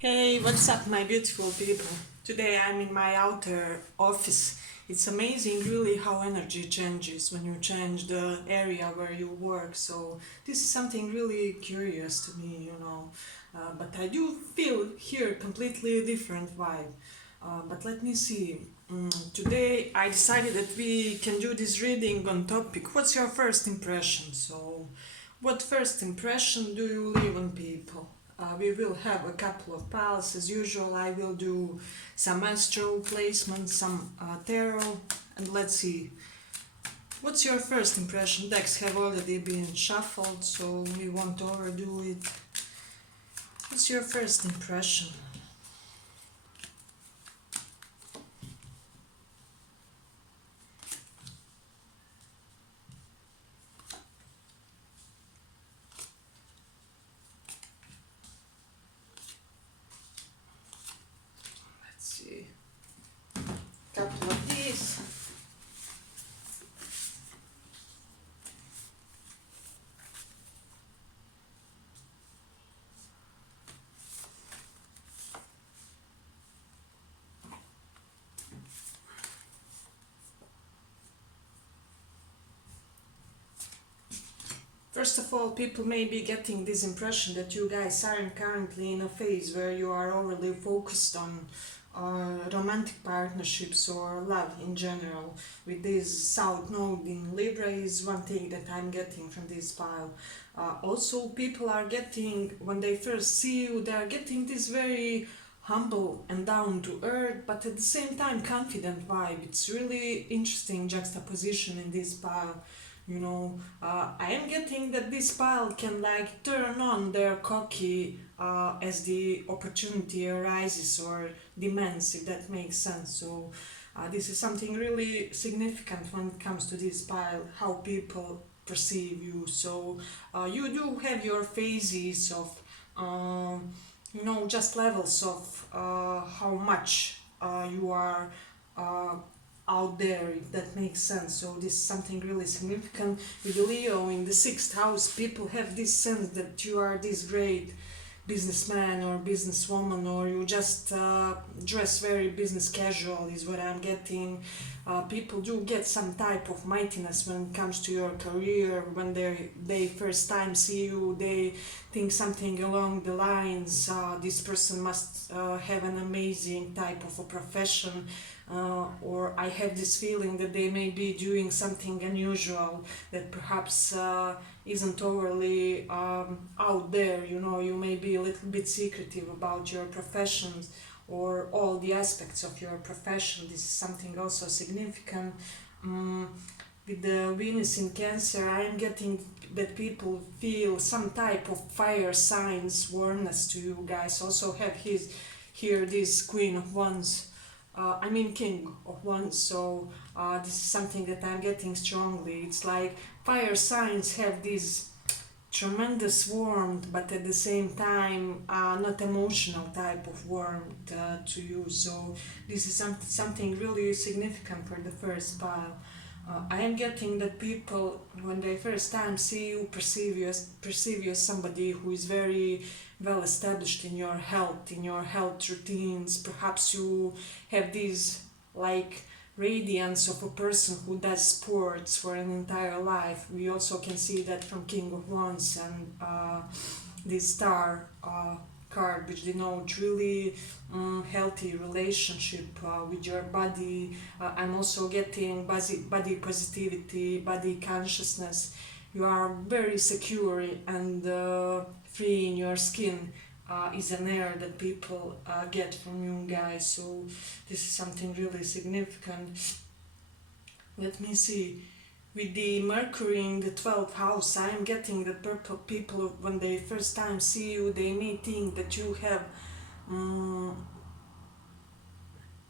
Hey, what's up, my beautiful people? Today I'm in my outer office. It's amazing, really, how energy changes when you change the area where you work. So, this is something really curious to me. But I do feel here completely different vibe. But let me see. Today I decided that we can do this reading on topic. What's your first impression? So, what first impression do you leave on people? We will have a couple of piles as usual. I will do some astro placement, some tarot, and let's see. What's your first impression? Decks have already been shuffled, so we won't overdo it. What's your first impression? Let's see. Couple of these. First of all, people may be getting this impression that you guys aren't currently in a phase where you are overly focused on romantic partnerships or love in general. With this South Node in Libra is one thing that I'm getting from this pile. Also, people are getting, when they first see you, they are getting this very humble and down to earth, but at the same time confident vibe. It's really interesting juxtaposition in this pile. I am getting that this pile can like turn on their cocky as the opportunity arises or demands, if that makes sense. So this is something really significant when it comes to this pile, how people perceive you. So you do have your phases of just levels of how much you are uh, out there, if that makes sense. So this is something really significant. With Leo in the sixth house, people have this sense that you are this great businessman or businesswoman, or you just dress very business casual, is what I'm getting. People do get some type of mightiness when it comes to your career. When they first time see you, they think something along the lines, this person must have an amazing type of a profession, or I have this feeling that they may be doing something unusual that perhaps isn't overly out there. You may be a little bit secretive about your profession or all the aspects of your profession. This is something also significant. Um, with the Venus in Cancer, I am getting that people feel some type of fire signs warmness to you guys. Also have his here this Queen of Wands. King of Wands. So this is something that I'm getting strongly. It's like fire signs have this tremendous warmth, but at the same time, not emotional type of warmth to you. So this is something really significant for the first pile. I am getting that people, when they first time see you, perceive you as somebody who is very well established in your health routines. Perhaps you have this like radiance of a person who does sports for an entire life. We also can see that from King of Wands and the Star card, which denote really healthy relationship with your body. I'm also getting body positivity, body consciousness. You are very secure and free in your skin. Is an air that people get from you guys. So this is something really significant. Let me see. With the Mercury in the 12th house, I am getting that purple people, when they first time see you, they may think that you have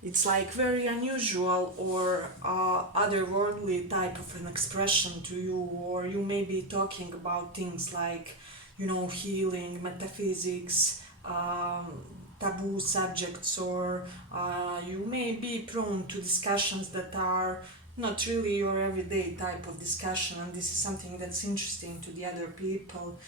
it's like very unusual or otherworldly type of an expression to you, or you may be talking about things like healing, metaphysics, taboo subjects, or you may be prone to discussions that are not really your everyday type of discussion, and this is something that's interesting to the other people.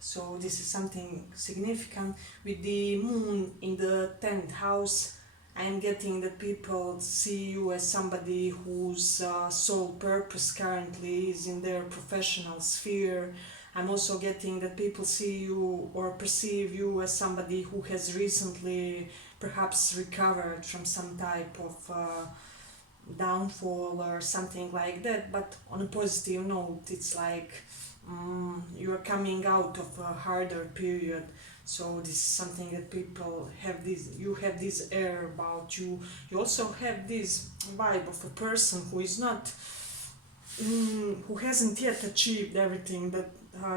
So this is something significant. With the moon in the 10th house, I'm getting that people see you as somebody whose sole purpose currently is in their professional sphere. I'm also getting that people see you or perceive you as somebody who has recently perhaps recovered from some type of downfall or something like that. But on a positive note, it's like you are coming out of a harder period. So this is something that people have this, you have this air about you. You also have this vibe of a person who is not who hasn't yet achieved everything that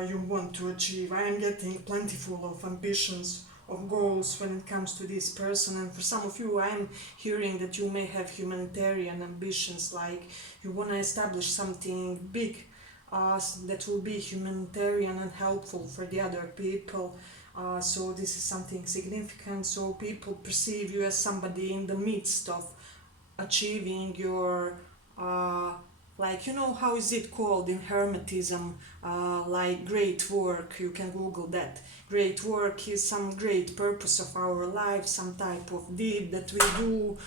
you want to achieve. I am getting plentiful of ambitions, of goals when it comes to this person, and for some of you, I am hearing that you may have humanitarian ambitions, like you want to establish something big that will be humanitarian and helpful for the other people. So this is something significant. So people perceive you as somebody in the midst of achieving your like, you know, how is it called in hermetism, like great work. You can google that. Great work is some great purpose of our life, some type of deed that we do,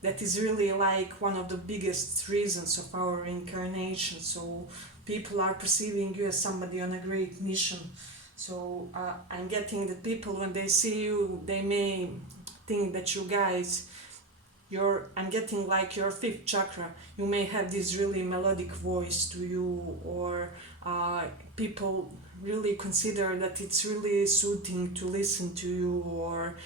that is really like one of the biggest reasons of our incarnation. So people are perceiving you as somebody on a great mission. So I'm getting that people, when they see you, they may think that you guys, I'm getting like your fifth chakra. You may have this really melodic voice to you, or people really consider that it's really soothing to listen to you, or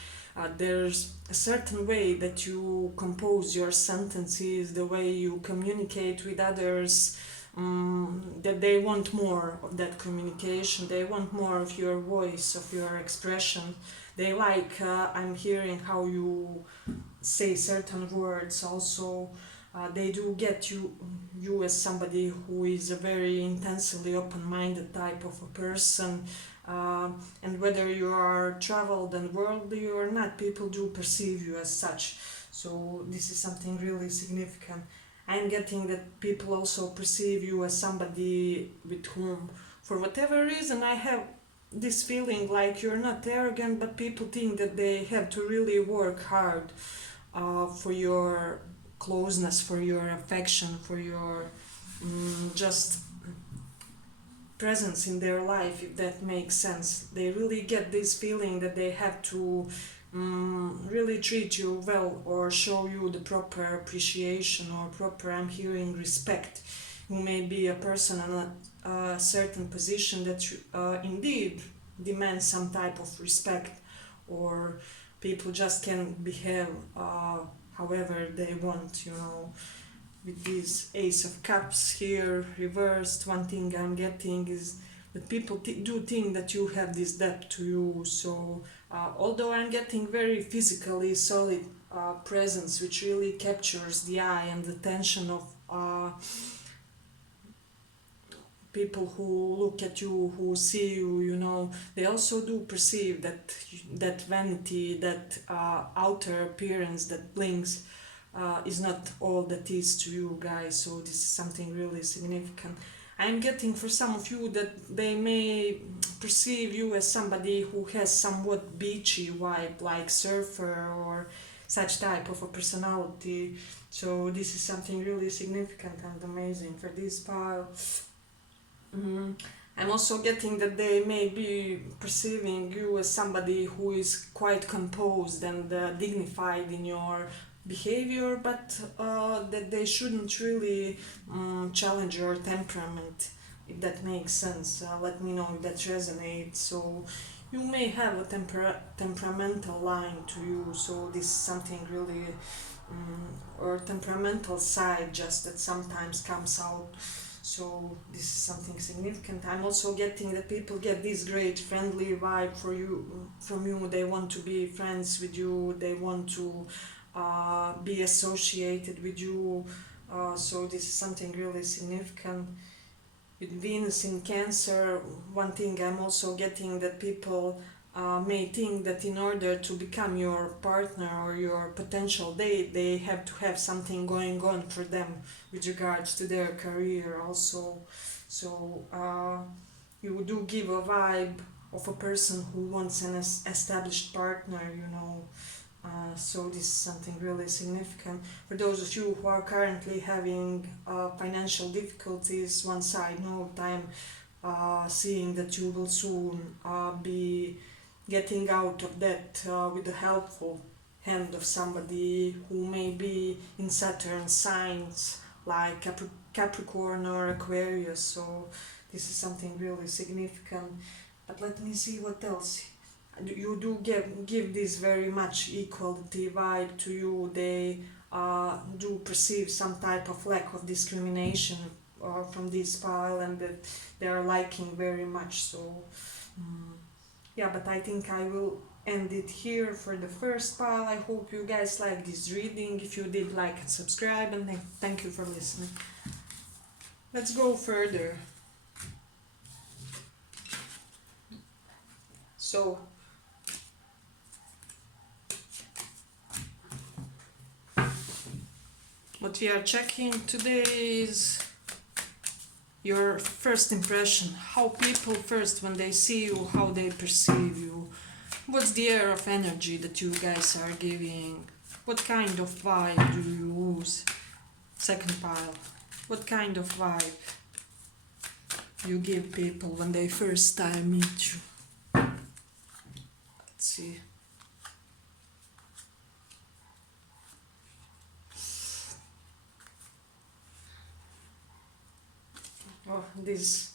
there's a certain way that you compose your sentences, the way you communicate with others, that they want more of that communication, they want more of your voice, of your expression. They like, I'm hearing how you say certain words also. They do get you as somebody who is a very intensely open-minded type of a person, and whether you are traveled and worldly or not, people do perceive you as such. So this is something really significant. I'm getting that people also perceive you as somebody with whom, for whatever reason, I have this feeling like you're not arrogant, but people think that they have to really work hard for your closeness, for your affection, for your just presence in their life, if that makes sense. They really get this feeling that they have to really treat you well, or show you the proper appreciation, or proper, I'm hearing, respect. You may be a person in a certain position that indeed demands some type of respect, or people just can behave however they want, you know. With this Ace of Cups here reversed, one thing I'm getting is that people do think that you have this depth to you. So although I'm getting very physically solid presence, which really captures the eye and the attention of people who look at you, who see you, you know, they also do perceive that vanity, that outer appearance that blinks, is not all that is to you guys. So this is something really significant. I'm getting for some of you that they may perceive you as somebody who has somewhat beachy vibe, like surfer or such type of a personality. So this is something really significant and amazing for this pile. I'm also getting that they may be perceiving you as somebody who is quite composed and dignified in your behavior, but that they shouldn't really challenge your temperament, if that makes sense. Let me know if that resonates. So you may have a temperamental line to you, so this is something really or temperamental side just that sometimes comes out. So this is something significant. I'm also getting that people get this great friendly vibe from you. They want to be friends with you. They want to be associated with you. So this is something really significant. With Venus in Cancer, one thing I'm also getting that people may think that in order to become your partner or your potential date, they have to have something going on for them with regards to their career also. So you do give a vibe of a person who wants an established partner, you know. So this is something really significant. For those of you who are currently having financial difficulties, one side note, I'm seeing that you will soon be getting out of that with the helpful hand of somebody who may be in Saturn signs like Capricorn or Aquarius. So this is something really significant. But let me see what else. You do give this very much equality vibe to you. They do perceive some type of lack of discrimination from this pile, and that they are liking very much. So yeah, but I think I will end it here for the first pile. I hope you guys like this reading. If you did, like and subscribe, and thank you for listening. Let's go further. So what we are checking today is your first impression, how people first, when they see you, how they perceive you. What's the air of energy that you guys are giving? What kind of vibe do you use? Second pile. What kind of vibe you give people when they first time meet you? Let's see. Oh, this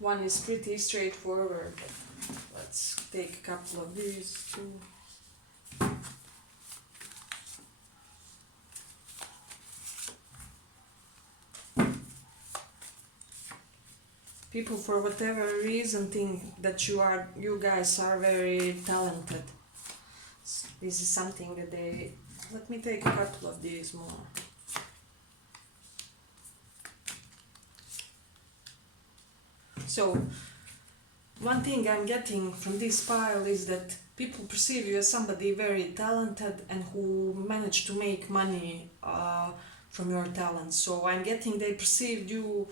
one is pretty straightforward. Let's take a couple of these too. People, for whatever reason, think that you guys are very talented. This is something that they. Let me take a couple of these more. So, one thing I'm getting from this pile is that people perceive you as somebody very talented and who managed to make money from your talent. So I'm getting they perceive you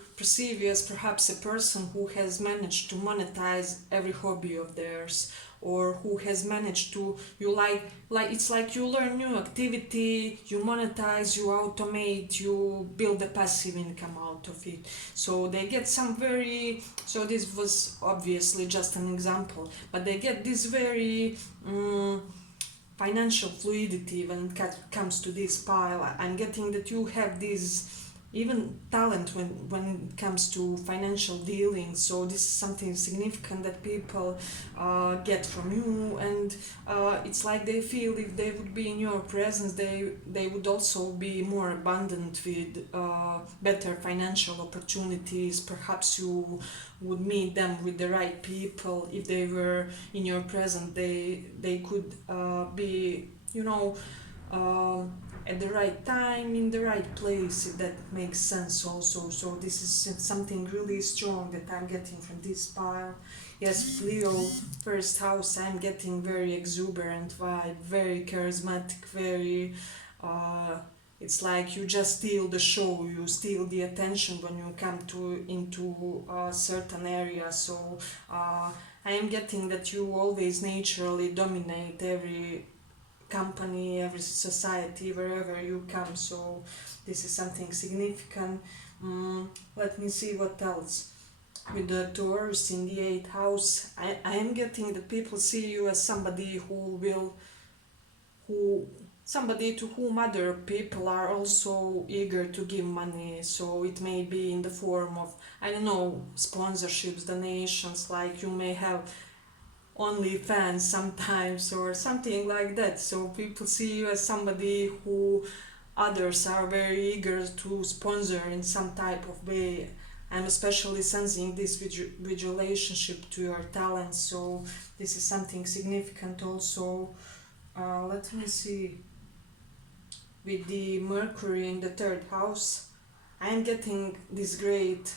as perhaps a person who has managed to monetize every hobby of theirs, or who has managed to it's like you learn new activity, you monetize, you automate, you build a passive income out of it. So they get some very, so this was obviously just an example, but they get this very financial fluidity when it comes to this pile. I'm getting that you have this even talent when it comes to financial dealing. So this is something significant that people get from you, and it's like they feel if they would be in your presence, they would also be more abundant with better financial opportunities. Perhaps you would meet them with the right people. If they were in your presence, they could be, you know, at the right time, in the right place, if that makes sense also. So this is something really strong that I'm getting from this pile. Yes, Leo, first house, I'm getting very exuberant vibe, very charismatic, very, it's like you just steal the show, you steal the attention when you come into a certain area. So I am getting that you always naturally dominate every company, every society, wherever you come. So this is something significant. Let me see what else. With the Taurus in the 8th house, I am getting that people see you as somebody somebody to whom other people are also eager to give money. So it may be in the form of, I don't know, sponsorships, donations, like you may have OnlyFans sometimes or something like that. So people see you as somebody who others are very eager to sponsor in some type of way. I'm especially sensing this with relationship to your talents. So this is something significant also. Let me see. With the Mercury in the 3rd house, I'm getting this great.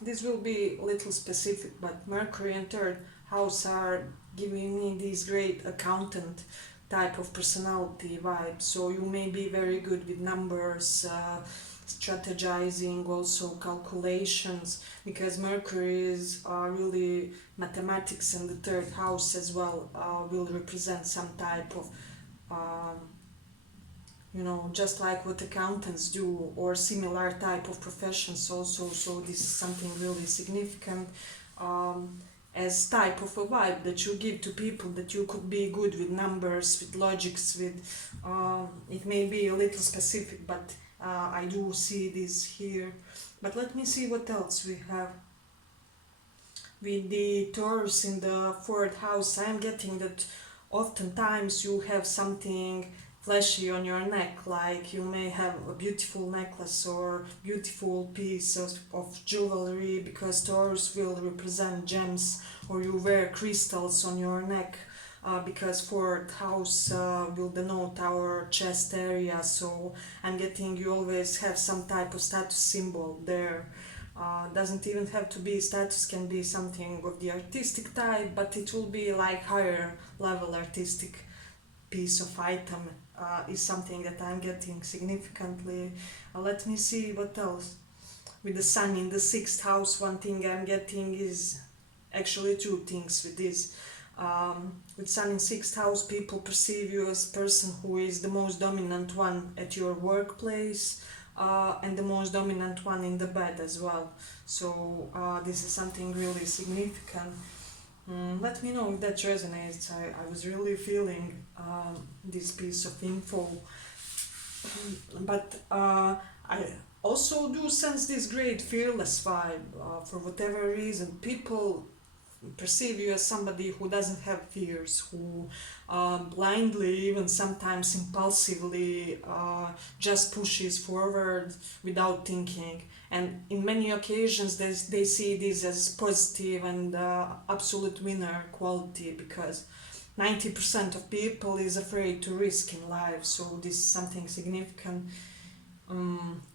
This will be a little specific, but Mercury and 3rd house are giving me this great accountant type of personality vibe. So you may be very good with numbers, strategizing, also calculations, because Mercury is really mathematics, and the third house as well will represent some type of um, just like what accountants do or similar type of professions also. So this is something really significant, as type of a vibe that you give to people, that you could be good with numbers, with logics, with it may be a little specific, but I do see this here. But let me see what else we have. With the Taurus in the fourth house, I am getting that oftentimes you have something flashy on your neck, like you may have a beautiful necklace or beautiful piece of jewelry, because Taurus will represent gems, or you wear crystals on your neck, because fourth house will denote our chest area. So I'm getting you always have some type of status symbol there. Doesn't even have to be status, can be something of the artistic type, but it will be like higher level artistic piece of item, is something that I'm getting significantly. Let me see what else. With the sun in the sixth house, one thing I'm getting is actually two things with this. With sun in sixth house, people perceive you as person who is the most dominant one at your workplace, and the most dominant one in the bed as well. So this is something really significant. Let me know if that resonates. I was really feeling this piece of info. But I also do sense this great fearless vibe. For whatever reason, people perceive you as somebody who doesn't have fears, who blindly, even sometimes impulsively, just pushes forward without thinking. And in many occasions, they see this as positive and absolute winner quality, because 90% of people is afraid to risk in life. So this is something significant.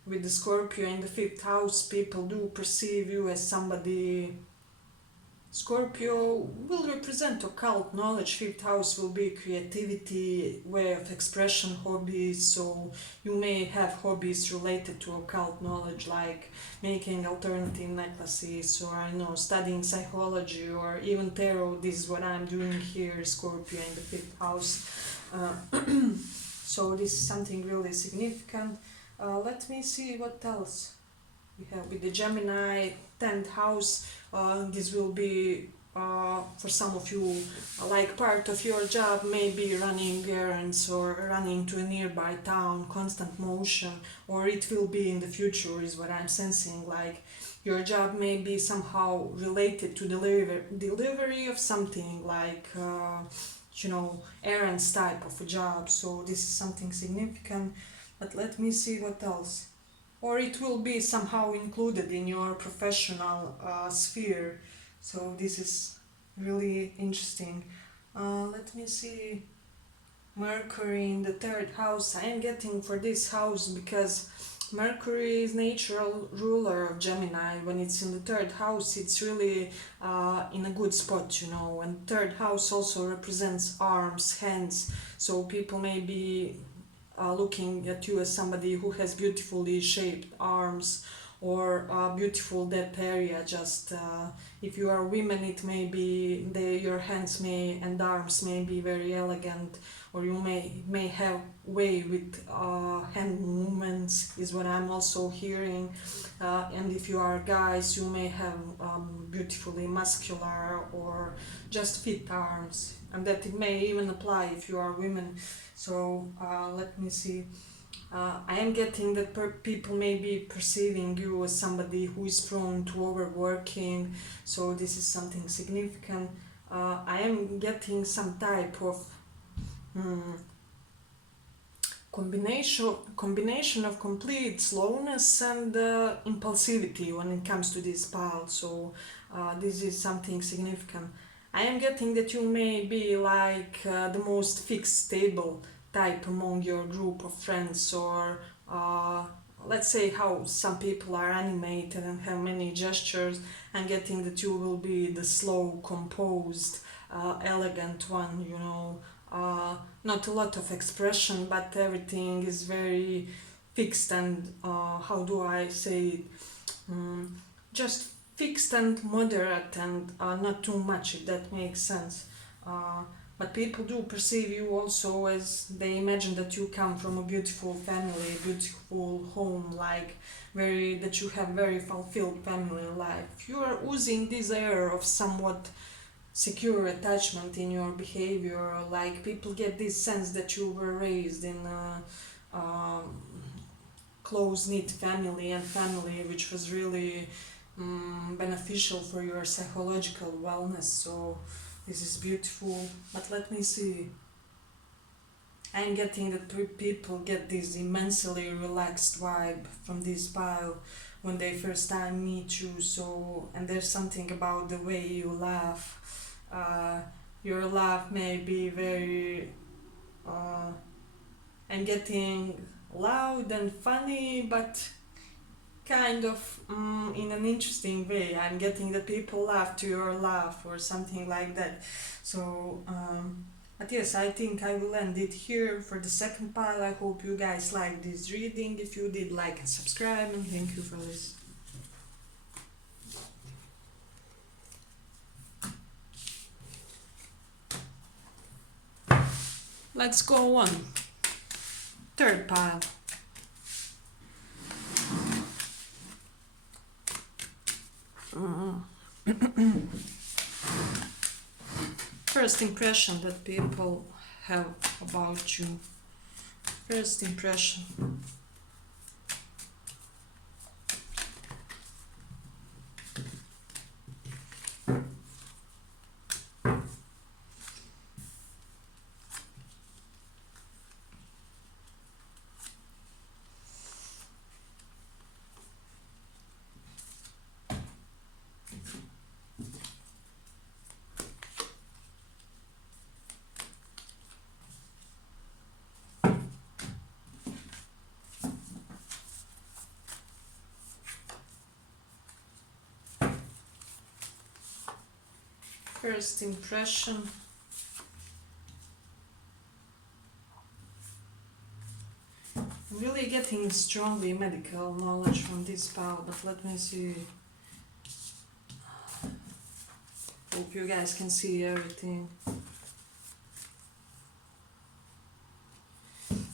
With the Scorpio in the fifth house, people do perceive you as somebody. Scorpio will represent occult knowledge. Fifth house will be creativity, way of expression, hobbies. So you may have hobbies related to occult knowledge, like making alternative necklaces, or I know, studying psychology, or even tarot. This is what I'm doing here, Scorpio in the fifth house. So this is something really significant. Let me see what else we have with the Gemini 10th house. This will be for some of you, like part of your job, maybe running errands or running to a nearby town, constant motion, or it will be in the future, is what I'm sensing. Like your job may be somehow related to delivery of something, like errands type of a job. So this is something significant. But let me see what else. Or it will be somehow included in your professional sphere. So this is really interesting. Let me see. Mercury in the third house. I am getting for this house because Mercury is natural ruler of Gemini. When it's in the third house, it's really in a good spot, And third house also represents arms, hands. So people may be looking at you as somebody who has beautifully shaped arms, or beautiful that area. Just if you are women, it may be your hands and arms may be very elegant, or you may have way with hand movements, is what I'm also hearing. And if you are guys, you may have beautifully muscular or just fit arms, and that it may even apply if you are women. So let me see. I am getting that people may be perceiving you as somebody who is prone to overworking. So this is something significant. I am getting some type of combination of complete slowness and impulsivity when it comes to this pile. So this is something significant. I am getting that you may be like the most fixed, stable type among your group of friends, or let's say how some people are animated and have many gestures. I'm getting that you will be the slow, composed, elegant one, not a lot of expression, but everything is very fixed and how do I say it? Just fixed and moderate and not too much, if that makes sense. Uh, but people do perceive you also as they imagine that you come from a beautiful family, a beautiful home, like very that you have very fulfilled family life. You are oozing this air of somewhat secure attachment in your behavior. Like people get this sense that you were raised in a close knit family and family which was really beneficial for your psychological wellness. So this is beautiful. But let me see. I'm getting that people get this immensely relaxed vibe from this pile when they first time meet you. So, and there's something about the way you laugh. Your laugh may be very and getting loud and funny, but kind of in an interesting way. I'm getting the people laugh to your laugh or something like that. So, but yes, I think I will end it here for the second part. I hope you guys liked this reading. If you did, like and subscribe, and thank you for this. Let's go on. Third pile. First impression that people have about you. First impression. First impression. I'm really getting strongly medical knowledge from this pile, but let me see. Hope you guys can see everything.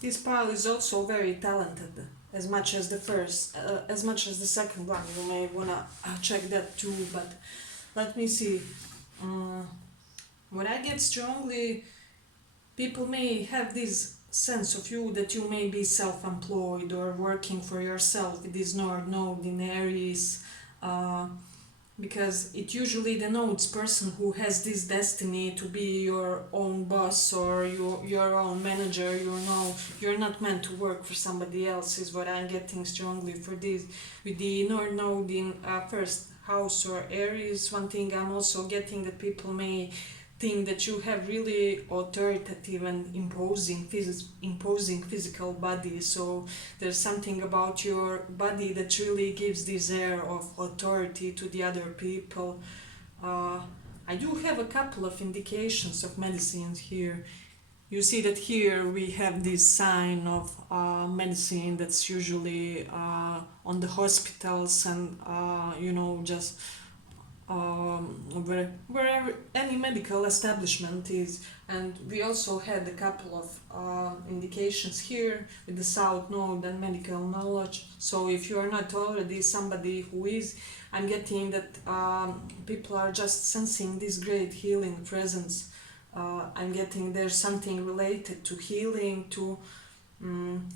This pile is also very talented, as much as the first, as much as the second one. You may wanna check that too, but let me see. When I get strongly, people may have this sense of you that you may be self-employed or working for yourself with this North Node in Aries, because it usually denotes person who has this destiny to be your own boss or your own manager. You know, you're not meant to work for somebody else, is what I'm getting strongly for this. With the North Node in first house or Aries, one thing I'm also getting that people may think that you have really authoritative and imposing physical body. So there's something about your body that really gives this air of authority to the other people. I do have a couple of indications of medicines here. You see that here we have this sign of medicine that's usually on the hospitals and just wherever any medical establishment is. And we also had a couple of indications here with the South Node and medical knowledge. So if you are not already somebody who is, I'm getting that people are just sensing this great healing presence. I'm getting there's something related to healing, to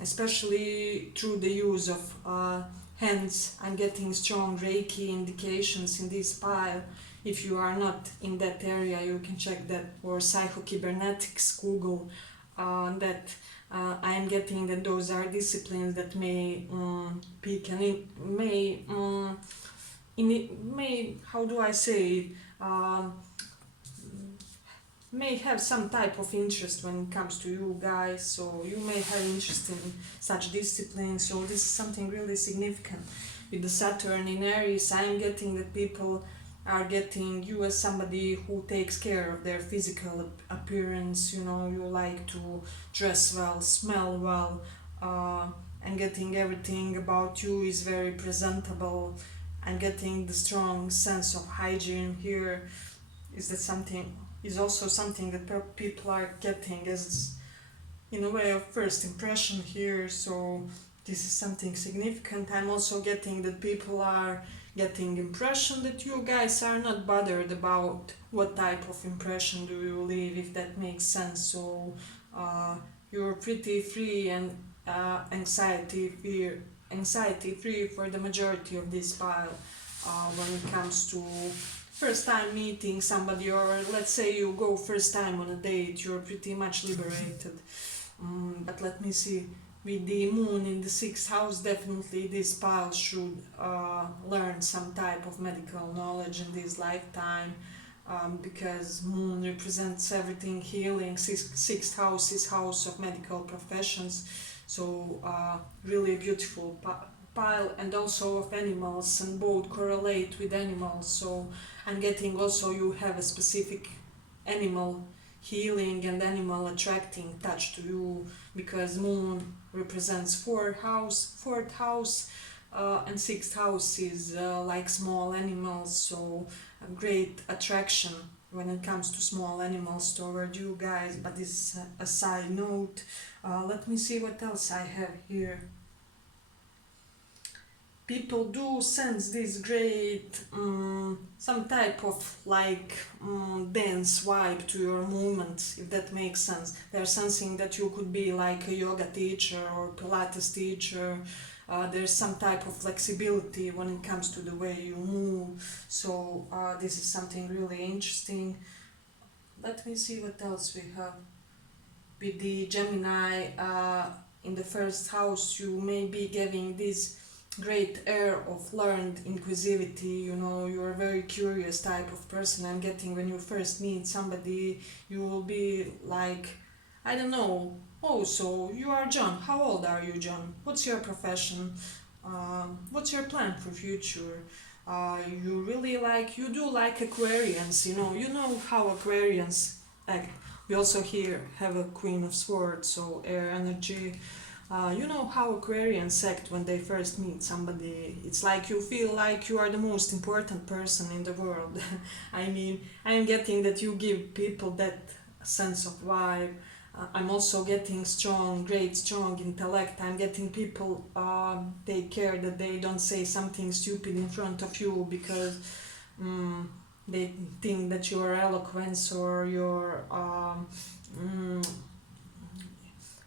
especially through the use of hands. I'm getting strong Reiki indications in this pile. If you are not in that area, you can check that, or psychokybernetics, Google that. I am getting that those are disciplines that may peak and it may how do I say it, may have some type of interest when it comes to you guys, so you may have interest in such disciplines. So this is something really significant. With the Saturn in Aries, I'm getting that people are getting you as somebody who takes care of their physical appearance. You know, you like to dress well, smell well, and getting everything about you is very presentable, and getting the strong sense of hygiene here is that something is also something that people are getting as in a way of first impression here. So this is something significant. I'm also getting that people are getting impression that you guys are not bothered about what type of impression do you leave, if that makes sense. So uh, you're pretty free and anxiety free for the majority of this pile when it comes to first time meeting somebody, or let's say you go first time on a date, you're pretty much liberated. But let me see. With the moon in the sixth house, definitely this pile should learn some type of medical knowledge in this lifetime, because moon represents everything healing. Sixth house is house of medical professions, so really beautiful pile, and also of animals, and both correlate with animals. So I'm getting also you have a specific animal healing and animal attracting touch to you, because moon represents fourth house, and sixth house is like small animals, so a great attraction when it comes to small animals toward you guys. But this is a side note. Let me see what else I have here. People do sense this great some type of like dance vibe to your movements, if that makes sense. They're sensing that you could be like a yoga teacher or Pilates teacher. There's some type of flexibility when it comes to the way you move. So this is something really interesting. Let me see what else we have. With the Gemini in the first house, you may be giving this great air of learned inquisitivity. You know, you're a very curious type of person. I'm getting when you first meet somebody, you will be like, I don't know, oh, so you are John. How old are you, John? What's your profession? What's your plan for future? You really like, you do like Aquarians, you know how Aquarians act. We also here have a Queen of Swords, so air energy. You know how Aquarians act when they first meet somebody. It's like you feel like you are the most important person in the world. I mean, I'm getting that you give people that sense of vibe. I'm also getting strong intellect. I'm getting people take care that they don't say something stupid in front of you, because they think that your eloquence or your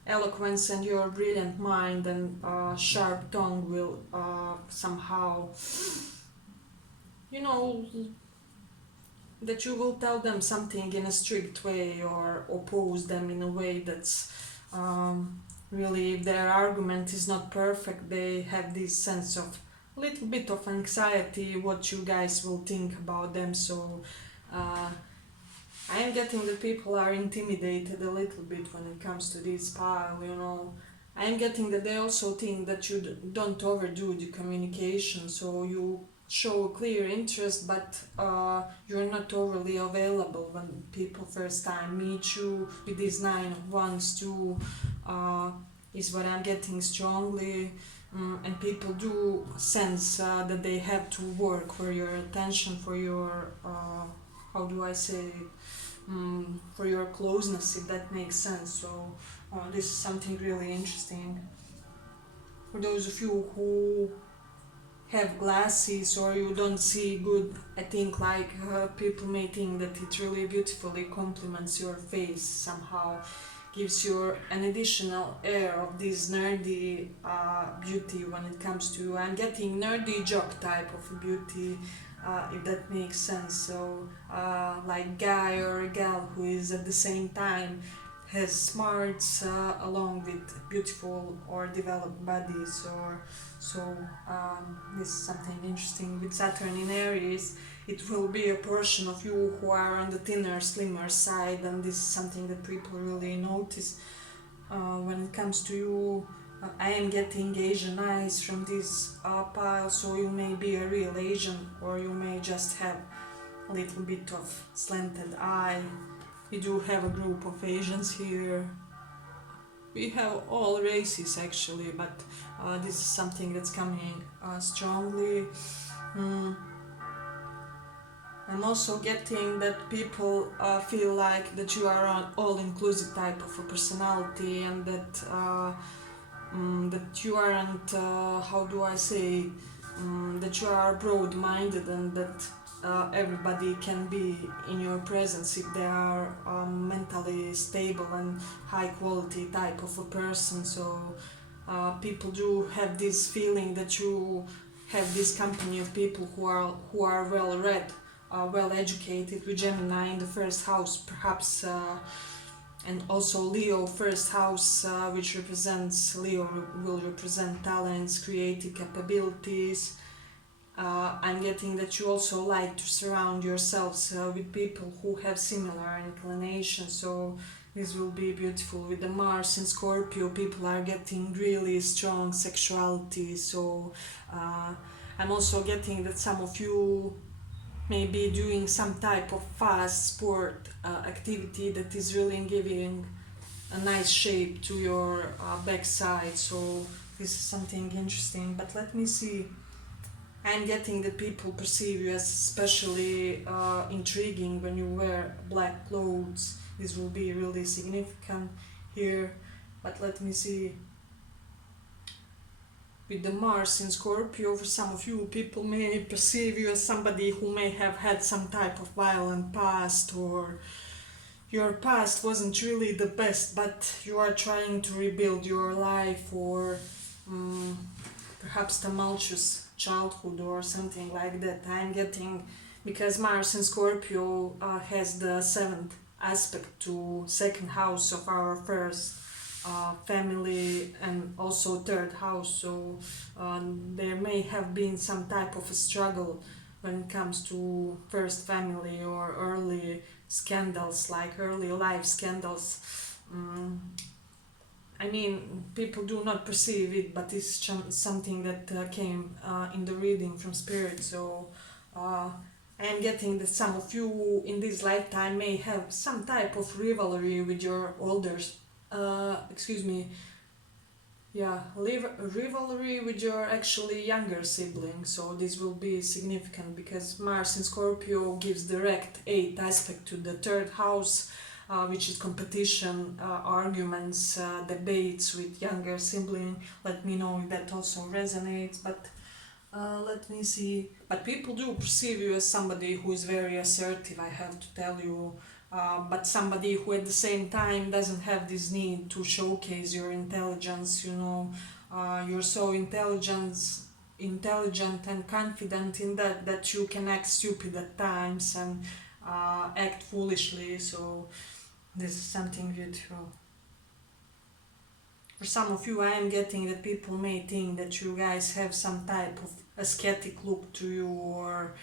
eloquence and your brilliant mind and sharp tongue will somehow, you know, that you will tell them something in a strict way or oppose them in a way that's really, if their argument is not perfect, they have this sense of little bit of anxiety what you guys will think about them. So I am getting that people are intimidated a little bit when it comes to this pile, I am getting that they also think that you don't overdo the communication, so you show clear interest, but you're not overly available when people first time meet you. With this nine of wands too, is what I'm getting strongly. And people do sense that they have to work for your attention, for your how do I say, for your closeness, if that makes sense. So this is something really interesting. For those of you who have glasses or you don't see good, I think like people may think that it really beautifully complements your face somehow, gives you an additional air of this nerdy beauty when it comes to, I'm getting nerdy jock type of beauty, if that makes sense. So like guy or a gal who is at the same time has smarts along with beautiful or developed bodies, or so this is something interesting. With Saturn in Aries, it will be a portion of you who are on the thinner, slimmer side, and this is something that people really notice when it comes to you. I am getting Asian eyes from this pile, so you may be a real Asian, or you may just have a little bit of slanted eye. We do have a group of Asians here. we have all races actually, but this is something that's coming strongly. Mm. And also getting that people feel like that you are an all-inclusive type of a personality, and that you aren't, how do I say, that you are broad-minded, and that everybody can be in your presence if they are mentally stable and high-quality type of a person. So people do have this feeling that you have this company of people who are well read, well educated, with Gemini in the first house, perhaps, and also Leo first house, which represents Leo will represent talents, creative capabilities. I'm getting that you also like to surround yourselves with people who have similar inclinations. So this will be beautiful. With the Mars in Scorpio, people are getting really strong sexuality. So I'm also getting that some of you may be doing some type of fast sport activity that is really giving a nice shape to your backside. So this is something interesting. But let me see. I'm getting that people perceive you as especially intriguing when you wear black clothes. This will be really significant here. But let me see. With the Mars in Scorpio, for some of you, people may perceive you as somebody who may have had some type of violent past, or your past wasn't really the best, but you are trying to rebuild your life, or perhaps tumultuous childhood or something like that. I'm getting, because Mars in Scorpio has the seventh aspect to second house of our first family, and also third house. So there may have been some type of a struggle when it comes to first family, or early scandals, like early life scandals. I mean, people do not perceive it, but it's something that came in the reading from Spirit. So I am getting that some of you in this lifetime may have some type of rivalry with your older, excuse me, yeah, rivalry with your actually younger sibling. So this will be significant, because Mars in Scorpio gives direct 8th aspect to the third house, which is competition, arguments, debates with younger sibling. Let me know if that also resonates. But let me see. But people do perceive you as somebody who is very assertive, I have to tell you. But somebody who at the same time doesn't have this need to showcase your intelligence. You're so intelligent and confident in that you can act stupid at times, and act foolishly. So this is something beautiful. For some of you, I am getting that people may think that you guys have some type of ascetic look to you, or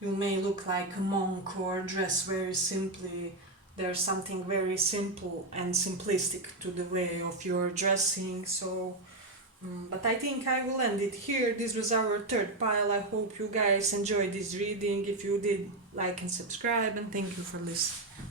you may look like a monk, or dress very simply. There's something very simple and simplistic to the way of your dressing. So but I think I will end it here. This was our third pile. I hope you guys enjoyed this reading. If you did, like and subscribe, and thank you for listening.